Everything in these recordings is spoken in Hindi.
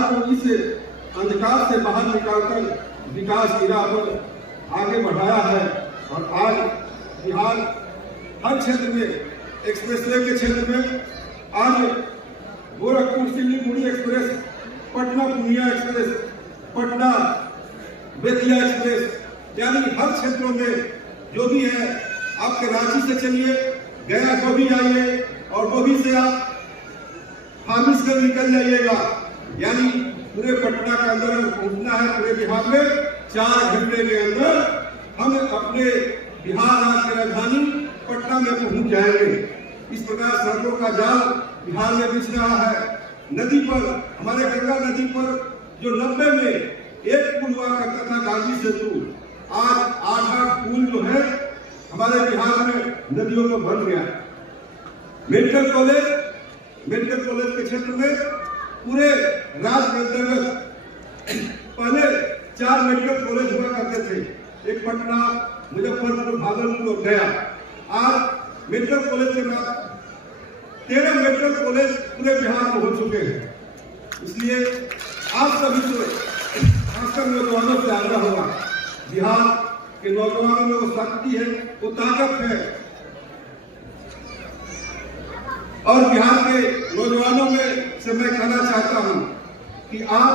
बिहार को इस अंधकार से बाहर निकालकर विकास की राह पर आगे बढ़ाया है। और आज बिहार हर क्षेत्र में, एक्सप्रेसवे के क्षेत्र में आज Gorakhpur Siliguri express, Patna Purnia express, Patna Bettiah express, यानी हर क्षेत्रों में जो भी है, आपके रांची से चलिए, गया गोभी आइए और गोभी से आप फारबिसगंज निकल जाइएगा, यानी पूरे पटना के अंदर हमें पहुंचना है। पूरे बिहार में 4 घंटे के अंदर हम अपने बिहार राज्य की राजधानी पटना में पहुंच जाएंगे। इस प्रकार सड़कों का जाल बिहार में बिछ रहा है। नदी पर, हमारे गंगा नदी पर जो 90 में एक पुल हुआ करता था, गांधी सेतु, आज 8 पुल जो है हमारे बिहार में नदियों में बन गया। मेडिकल कॉलेज के क्षेत्र में पूरे राज्य के अंतर्गत पहले 4 मेडिकल कॉलेज हुआ करते थे, एक पटना, मुजफ्फरपुर, भागलपुर और गया। आज मेडिकल कॉलेज के बाद 13 मेडिकल कॉलेज पूरे बिहार में हो चुके हैं। इसलिए आप सभी से, खासकर नौजवानों से आग्रह होगा, बिहार के नौजवानों में वो शक्ति है, वो ताकत है, और बिहार के नौजवानों में से मैं कहना चाहता हूं कि आप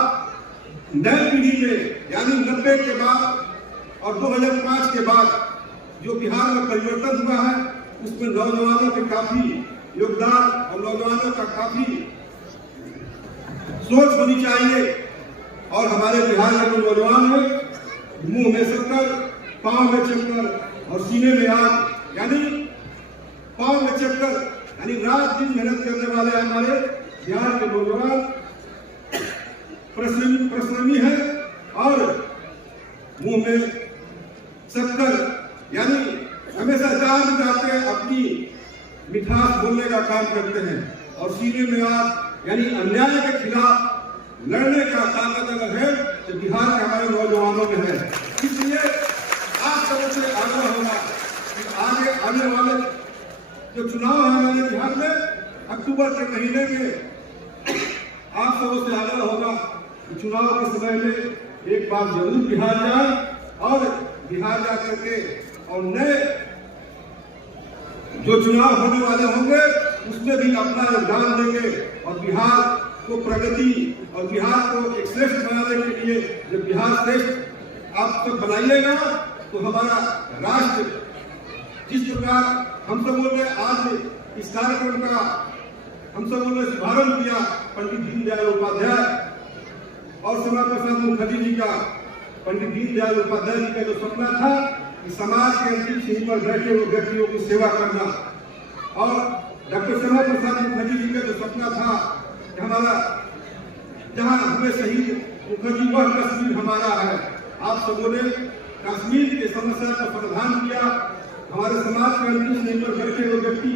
नई पीढ़ी में, यानी 90 के बाद और 2005 के बाद जो बिहार में परिवर्तन हुआ है, उसमें नौजवानों के काफी योगदान और नौजवानों का काफी सोच होनी चाहिए। और हमारे बिहार के जो नौजवान हैं, मुंह में शक्कर, पांव में चक्कर और सीने में आग, यानी पांव में चक्कर, यानी रात दिन मेहनत करने वाले हमारे बिहार के नौजवान परिश्रमी है और मुंह में शक्कर, यानी हमेशा जाते हैं, अपनी मिठास बोलने का काम करते हैं, और सीने में आग, यानी अन्याय के खिलाफ लड़ने का ताकत अगर है तो बिहार के हमारे नौजवानों में है। इसलिए आप सबों से आग्रह होगा कि आगे आने वाले जो चुनाव है हमारे बिहार में, अक्टूबर के महीने में, आप सबों से आग्रह होगा कि चुनाव के समय में एक बार जरूर बिहार जाए और बिहार जा करके और नए जो चुनाव होने वाले होंगे उसमें भी अपना योगदान देंगे और बिहार को प्रगति और बिहार को एक श्रेष्ठ बनाने के लिए, जब बिहार श्रेष्ठ आप सब बनाइएगा तो हमारा राष्ट्र, जिस प्रकार हम सबों ने आज इस कार्यक्रम का हम सबों ने शुभारंभ किया, पंडित दीनदयाल उपाध्याय और श्यामा प्रसाद मुखर्जी जी का, पंडित दीनदयाल उपाध्याय जी का जो सपना था कि समाज के अंतिम सीढ़ी पर बैठे हुए व्यक्तियों की सेवा करना, और डॉक्टर श्यामा प्रसाद मुखर्जी जी का जो सपना था कि हमारा जहां हमें शहीद मुखर्जी, वह कश्मीर हमारा है। आप सबों ने कश्मीर की समस्या का समाधान किया। हमारे समाज के अंतिम सीढ़ी पर बैठे हुए व्यक्ति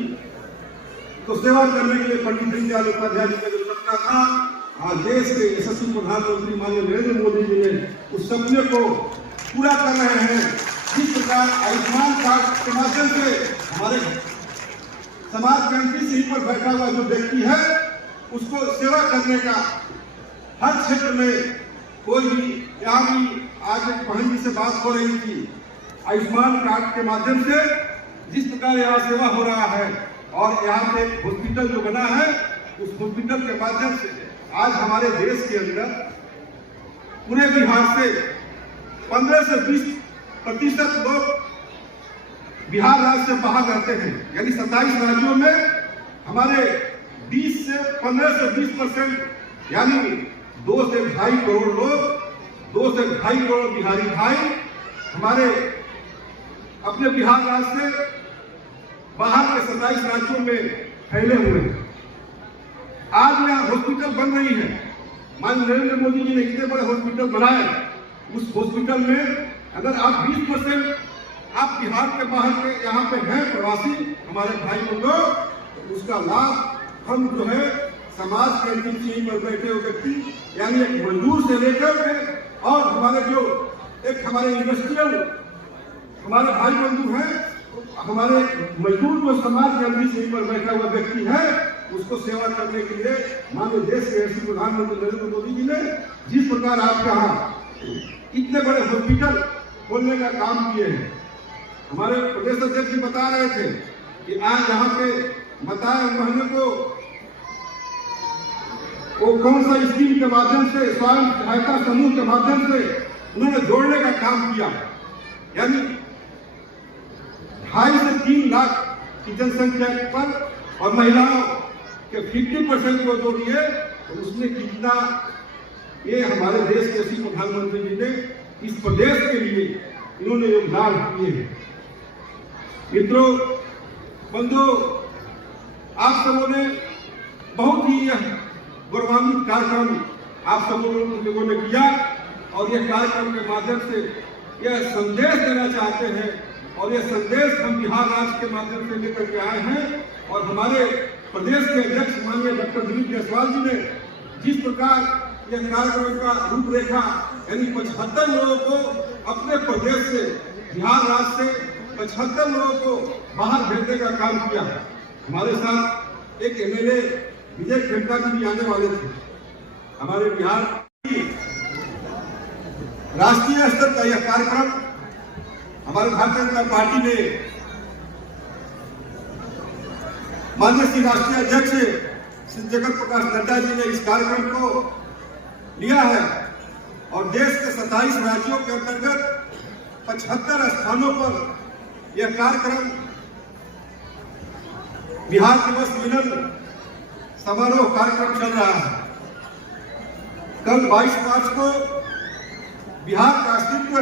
को सेवा करने के लिए पंडित दीनदयाल उपाध्याय जी का जो सपना था, आज देश के यशस्वी प्रधानमंत्री माननीय नरेंद्र मोदी जी ने उस सपने को पूरा कर रहे हैं। जिस प्रकार आयुष्मान कार्ड के माध्यम से हमारे समाज के अंतिम सीढ़ी पर बैठा हुआ जो व्यक्ति है उसको सेवा करने का हर क्षेत्र में कोई भी, यहाँ भी आज एक बहन जी से बात हो रही थी, आयुष्मान कार्ड के माध्यम से जिस प्रकार यहाँ सेवा हो रहा है, और यहाँ पे एक हॉस्पिटल जो बना है, उस हॉस्पिटल के माध्यम से आज हमारे देश के अंदर पूरे बिहार से 15 से 20% लोग बिहार राज्य से बाहर रहते हैं, यानी 27 राज्यों में हमारे 15 से 20%, यानी 2 से 2.5 करोड़ लोग, 2 से 2.5 करोड़ बिहारी भाई हमारे अपने बिहार राज्य से बाहर के 27 राज्यों में फैले हुए हैं। आज यहाँ हॉस्पिटल बन रही है, माननीय नरेंद्र मोदी जी ने इतने बड़े हॉस्पिटल बनाए, उस हॉस्पिटल में अगर आप 20% आप बिहार के बाहर के यहाँ पे हैं प्रवासी हमारे भाई बंधु, तो उसका लाभ हम जो है समाज के अंतिम सीढ़ी पर बैठे हुए व्यक्ति, यानी एक मजदूर से लेकर के और हमारे जो एक हमारे इंडस्ट्रियल हमारे भाई बंधु हैं, हमारे मजदूर जो समाज के अंतिम सीढ़ी पर बैठा हुआ व्यक्ति है, उसको सेवा करने के लिए माननीय देश के यशस्वी प्रधानमंत्री नरेंद्र मोदी जी ने जिस प्रकार आपके यहाँ इतने बड़े हॉस्पिटल खोलने का काम किए हैं। हमारे प्रदेश अध्यक्ष जी बता रहे थे कि आज यहाँ पे बताए महीने को वो कौन सा स्कीम के माध्यम से स्वयं सहायता समूह के माध्यम से उन्होंने जोड़ने का काम किया। यानी 2.5 से 3 लाख की जनसंख्या पर और महिलाओं के 50% को जोड़िए तो उसमें कितना ये हमारे देश के यशस्वी प्रधानमंत्री जी ने इस प्रदेश के लिए इन्होंने योगदान किए हैं। मित्रों, बंधुओं, आप सबों ने बहुत ही गौरवान्वित कार्यक्रम आप सब लोगों ने किया और यह कार्यक्रम के माध्यम से यह संदेश देना चाहते हैं और यह संदेश हम बिहार राज्य के माध्यम से लेकर के आए हैं। और हमारे प्रदेश के अध्यक्ष माननीय डॉक्टर दिलीप जायसवाल जी ने जिस प्रकार यह कार्यक्रम का रूपरेखा यानी 75 लोगों को अपने प्रदेश से बिहार राज्य से 75 लोगों को बाहर भेजने का काम किया। हमारे साथ एक MLA विजय खेमका जी भी आने वाले थे। हमारे बिहार राष्ट्रीय स्तर का यह कार्यक्रम हमारे भारतीय जनता पार्टी ने माननीय श्री राष्ट्रीय अध्यक्ष श्री जगत प्रकाश नड्डा जी ने इस कार्यक्रम को लिया है और देश के 27 राज्यों के अंतर्गत 75 स्थानों पर यह कार्यक्रम बिहार दिवस मिलन समारोह कार्यक्रम चल रहा है। कल 22 मार्च को बिहार का अस्तित्व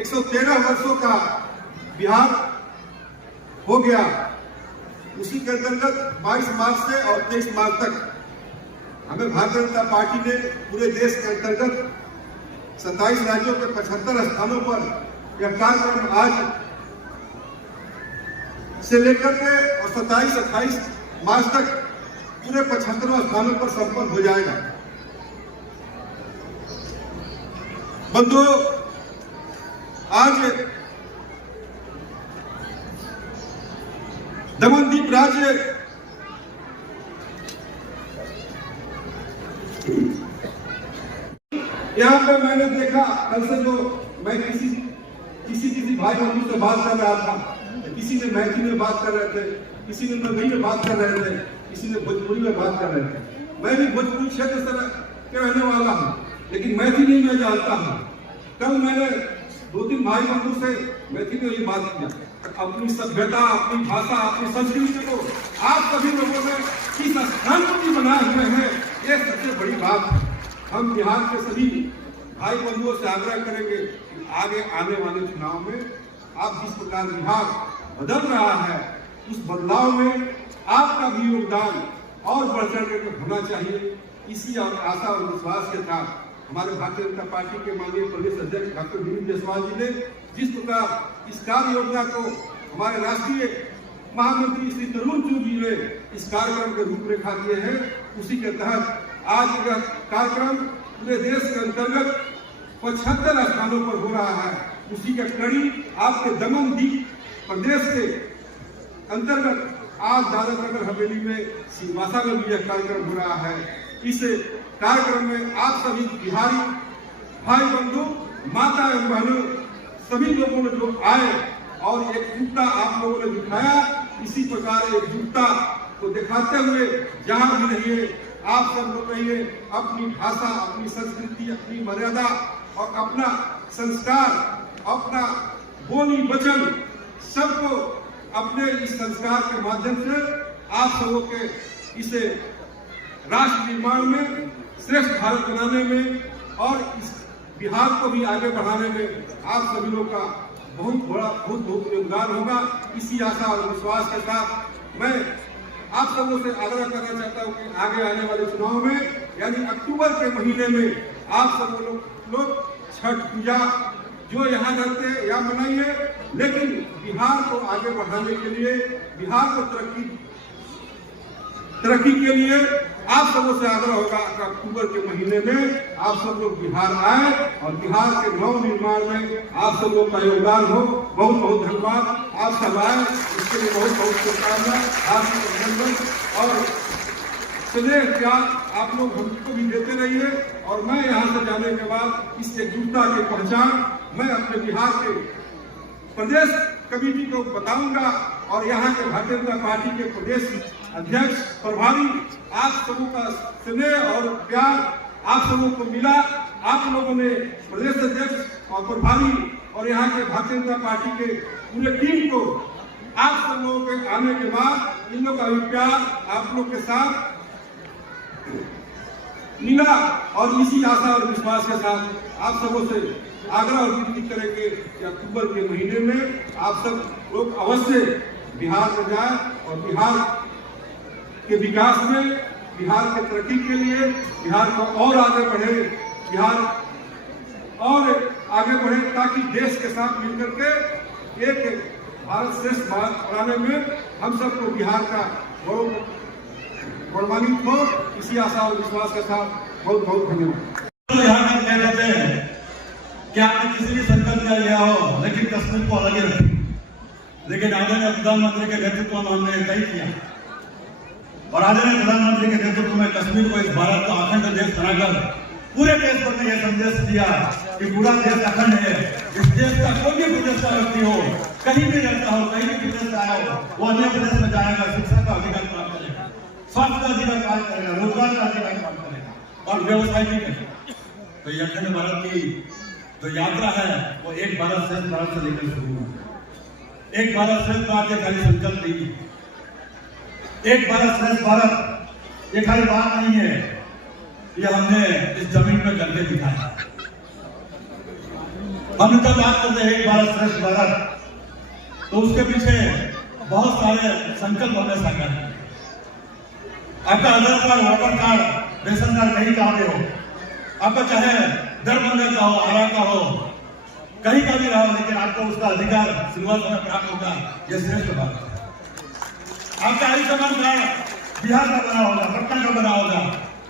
113 वर्षों का बिहार हो गया। उसी के अंतर्गत 22 मार्च से और 23 मार्च तक हमें भारतीय जनता पार्टी ने पूरे देश के अंतर्गत 27 राज्यों के 75 स्थानों पर यह कार्यक्रम आज से लेकर के और 27-28 मार्च तक पूरे 75 स्थानों पर संपन्न हो जाएगा। बंधुओं, आज दमनदीप राज्य यहाँ पे मैंने देखा कल से जो मैं किसी भाई बंधु से बात कर रहा था, किसी ने मैथिली में बात कर रहे थे, किसी ने मगही में बात कर रहे थे, किसी ने भोजपुरी में बात कर रहे थे। मैं भी भोजपुरी क्षेत्र से के रहने वाला हूँ, लेकिन मैथिली में जानता हूँ। कल मैंने 2-3 भाई बंधु से मैथिली में ये बात किया। अपनी सभ्यता, अपनी भाषा, अपनी संस्कृति को आप सभी लोगों ने किस स्थान पर बनाए हुए हैं, ये सबसे बड़ी बात है। हम बिहार के सभी भाई बंधुओं से आग्रह करेंगे कि आगे आने वाले चुनाव में आप जिस प्रकार बिहार बदल रहा है, उस बदलाव में आपका भी योगदान और बढ़ चढ़ कर होना चाहिए। इसी आशा और विश्वास के साथ हमारे भारतीय जनता पार्टी के माननीय प्रदेश अध्यक्ष डॉक्टर दिलीप जायसवाल जी ने जिस प्रकार इस कार्य योजना को हमारे राष्ट्रीय महामंत्री श्री तरुण चुग जी ने इस कार्यक्रम के रूपरेखा दिए हैं, उसी के तहत आज यह कार्यक्रम पूरे देश के अंतर्गत 75 स्थानों पर हो रहा है। उसी का कड़ी आपके दमनदीप प्रदेश के अंतर्गत आज दादरा नगर हवेली में सिलवासा में भी यह कार्यक्रम हो रहा है। इस कार्यक्रम में आप सभी बिहारी भाई बंधु, माता एवं बहनों, सभी लोगों ने जो आए और एकजुटता आप लोगों ने दिखाया, इसी प्रकार एकजुटता को दिखाते हुए जहां भी रहिए आप सब लोग रहिए, अपनी भाषा, अपनी संस्कृति, अपनी मर्यादा और अपना संस्कार, अपना बोली वचन सबको अपने इस संस्कार के माध्यम से आप सबों के इसे राष्ट्र निर्माण में, श्रेष्ठ भारत बनाने में और इस बिहार को भी आगे बढ़ाने में आप सभी लोगों का बहुत योगदान होगा। इसी आशा और विश्वास के साथ मैं आप सबों से आग्रह करना चाहता हूँ कि आगे आने वाले चुनाव में यानी अक्टूबर के महीने में आप सब लोग छठ पूजा जो यहाँ रहते हैं यहाँ मनाइए, लेकिन बिहार को आगे बढ़ाने के लिए, बिहार को तरक्की के लिए आप सबों से आग्रह होगा कि अक्टूबर के महीने में आप सब लोग बिहार आए और बिहार के नव निर्माण में आप सब लोग का योगदान हो। बहुत बहुत धन्यवाद। आप सब आए, इसके लिए बहुत बहुत शुभकामनाएं, हार्दिक अभिनंदन और स्नेह प्यार आप लोग हमको भी देते रहिए। और मैं यहाँ से जाने के बाद इस एकजुटता की पहचान मैं अपने बिहार के प्रदेश कमेटी को बताऊंगा और यहाँ के भारतीय जनता पार्टी के प्रदेश अध्यक्ष प्रभारी आप सबों का स्नेह और प्यार आप सबों को मिला। आप लोगों ने प्रदेश अध्यक्ष और प्रभारी और यहाँ के भारतीय जनता पार्टी के पूरे टीम को आप सब लोगों के आने के बाद इन लोगों का भी प्यार आप लोग के साथ मिला। और इसी आशा और विश्वास के साथ आप सबों से आग्रह और विनती करेंगे कि अक्टूबर के महीने में आप सब लोग अवश्य बिहार में जाए और बिहार के विकास में, बिहार के तरक्की के लिए, बिहार को और आगे बढ़े, बिहार और आगे बढ़े, ताकि देश के साथ मिलकर के एक भारत श्रेष्ठ भारत बनाने में हम सबको बिहार का गौरवान्वित हो। इसी आशा और विश्वास के साथ बहुत बहुत धन्यवाद। तो यहाँ पर कह देते हैं कि आपने किसी भी संकल्प में लिया हो लेकिन कश्मीर को अलग रखें, लेकिन आदरणीय प्रधानमंत्री के नेतृत्व में हमने तय किया और आदरणीय प्रधानमंत्री के नेतृत्व में कश्मीर को इस भारत का अखंड देश बनाकर पूरे देश भर में यह संदेश दिया कि पूरा देश अखंड है। इस देश का कोई भी प्रदेश का व्यक्ति हो, कहीं भी रहता हो, कहीं भी प्रदेश से आया हो, वो अन्य प्रदेश में जाएगा, शिक्षा का अधिकार प्राप्त करेगा, स्वास्थ्य का अधिकार प्राप्त करेगा, रोजगार का अधिकार प्राप्त करेगा और व्यवसाय भी करेगा। तो ये अखंड भारत की जो यात्रा है वो एक भारत श्रेष्ठ भारत से लेकर शुरू हुई। एक भारत श्रेष्ठ भारत के खाली संकल्प नहीं, एक भारत श्रेष्ठ भारत ये खाली बात नहीं है, ये हमने इस जमीन पर करके दिखाया। हम जब बात करते हैं एक भारत श्रेष्ठ भारत, तो उसके पीछे बहुत सारे संकल्प हमें साकार किए। आपका Aadhaar card, voter card, ration card कहीं का भी हो, आपका चाहे दरभंगा का हो, आरा का हो, कहीं का भी रहा हो, लेकिन आपको उसका अधिकार शुरुआत में प्राप्त होगा। यह श्रेष्ठ भारत है। आपका आयुष्मान कार्ड बिहार का बना होगा, पटना का बना होगा,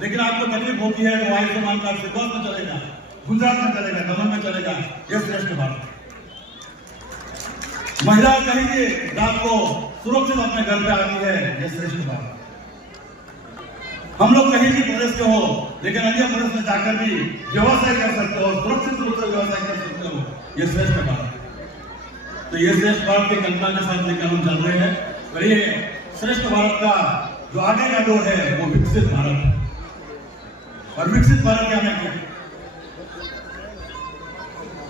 लेकिन आपको तकलीफ होती है तो आयुष्मान कार्ड शुरुआत में चलेगा, गुजरात में चलेगा, दमन में चलेगा। यह श्रेष्ठ भारत। महिला कहीं भी रात को सुरक्षित अपने घर पे आती है, यह श्रेष्ठ भारत। हम लोग कहीं भी प्रदेश के हो, लेकिन अन्य प्रदेश में जाकर भी व्यवसाय कर सकते हो, सुरक्षित रूप से व्यवसाय कर सकते हो, यह श्रेष्ठ भारत। तो ये श्रेष्ठ भारत की कल्पना के साथ लेकर हम चल रहे हैं और ये श्रेष्ठ भारत का जो आगे का दौर है वो विकसित भारत है। और विकसित भारत क्या है?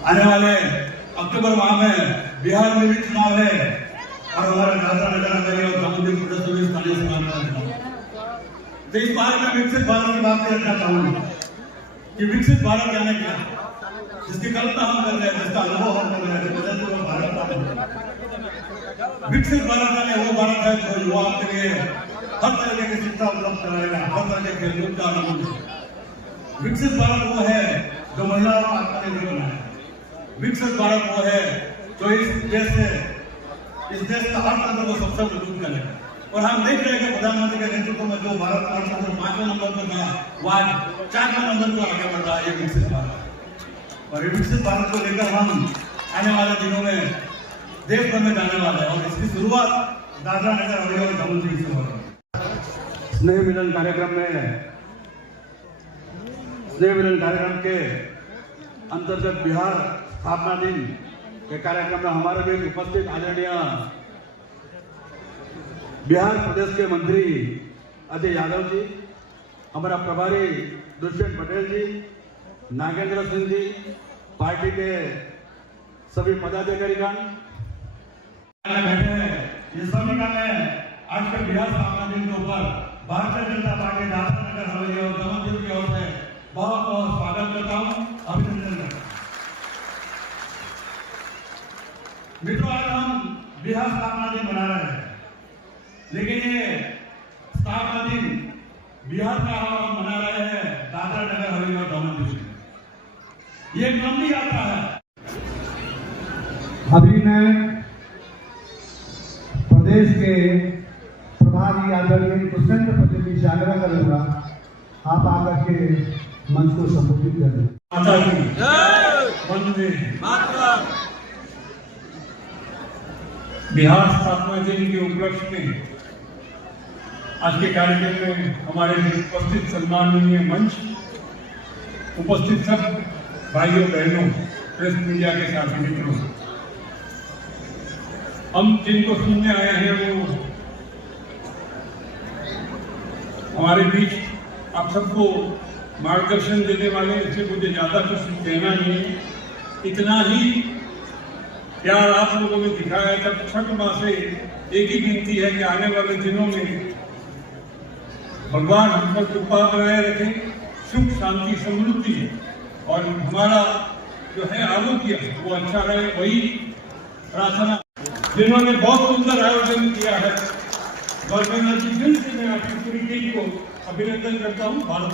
आने वाले अक्टूबर माह में बिहार में भी चुनाव है और हमारा दादरा नगर हवेली और दमन प्रदेश में स्थानीय सरकार का चुनाव। तो इस बारे में विकसित भारत की बात करना चाहूंगा कि विकसित भारत यानी क्या, जिसकी कल्पना हम कर रहे हैं, जिसका अनुभव हम कर रहे हैं, भारत का विकसित भारत यानी वो भारत है जो युवाओं के लिए हर तरह की शिक्षा उपलब्ध कराएगा, हर तरह के खेल का आनंद। विकसित भारत वो है जो महिलाओं को आत्मनिर्भर बनाए। विकसित भारत वो है जो इस देश का अर्थतंत्र को सबसे मजबूत करे। और हम देख रहे हैं कि प्रधानमंत्री के नेतृत्व में जो भारत का अर्थतंत्र 5वें नंबर पर था, वो आज 4वें नंबर पर आगे बढ़ रहा है। ये विकसित भारत और ये विकसित भारत को लेकर हम आने वाले दिनों में देश भर में जाने वाले हैं और इसकी शुरुआत दादरा नगर हवेली और दमन दीव से हो रही है। स्नेह मिलन कार्यक्रम के अंतर्गत बिहार स्थापना दिन के कार्यक्रम में हमारे भी उपस्थित आदरणीय बिहार प्रदेश के मंत्री अजय यादव जी, हमारा प्रभारी दुष्यंत पटेल जी, नागेंद्र सिंह जी, पार्टी के सभी पदाधिकारीगण बैठे हैं। इस समिति में आज के बिहार स्थापना दिन के ऊपर भारतीय जनता पार्टी दादरा नगर हवेली और दमन दीव की ओर से बहुत बहुत स्वागत करता हूँ, अभिनंदन करता हूँ। मित्रों, आज हम बिहार स्थापना दिन मना रहे हैं, लेकिन ये स्थापना दिन बिहार का हम मना रहे हैं दादरा नगर हवेली और दमन दीव में। ये एक लंबी यात्रा है। अभी मैं प्रदेश के प्रभारी आदरणीय दुष्यंत पटेल जी से आग्रह करूंगा, आप आकर के मंच को संबोधित करें। बिहार स्थापना दिन के उपलक्ष्य में आज के कार्यक्रम में हमारे उपस्थित सम्माननीय मंच, उपस्थित सब भाइयों बहनों, प्रेस मीडिया के साथी मित्रों, हम जिनको सुनने आए हैं वो हमारे बीच आप सबको मार्गदर्शन देने वाले, इससे मुझे ज्यादा कुछ कहना नहीं है। इतना ही प्यार आप लोगों ने दिखाया है। तब छठ माह से एक ही विनती है कि आने वाले दिनों में भगवान हम पर कृपा बनाए रखें, सुख शांति समृद्धि और हमारा जो है आरोग्य वो अच्छा रहे, वही प्रार्थना। जिन्होंने बहुत सुंदर आयोजन किया है, गवर्नर जी, फिर से मैं आपकी पूरी टीम को अभिनंदन करता हूँ। भारत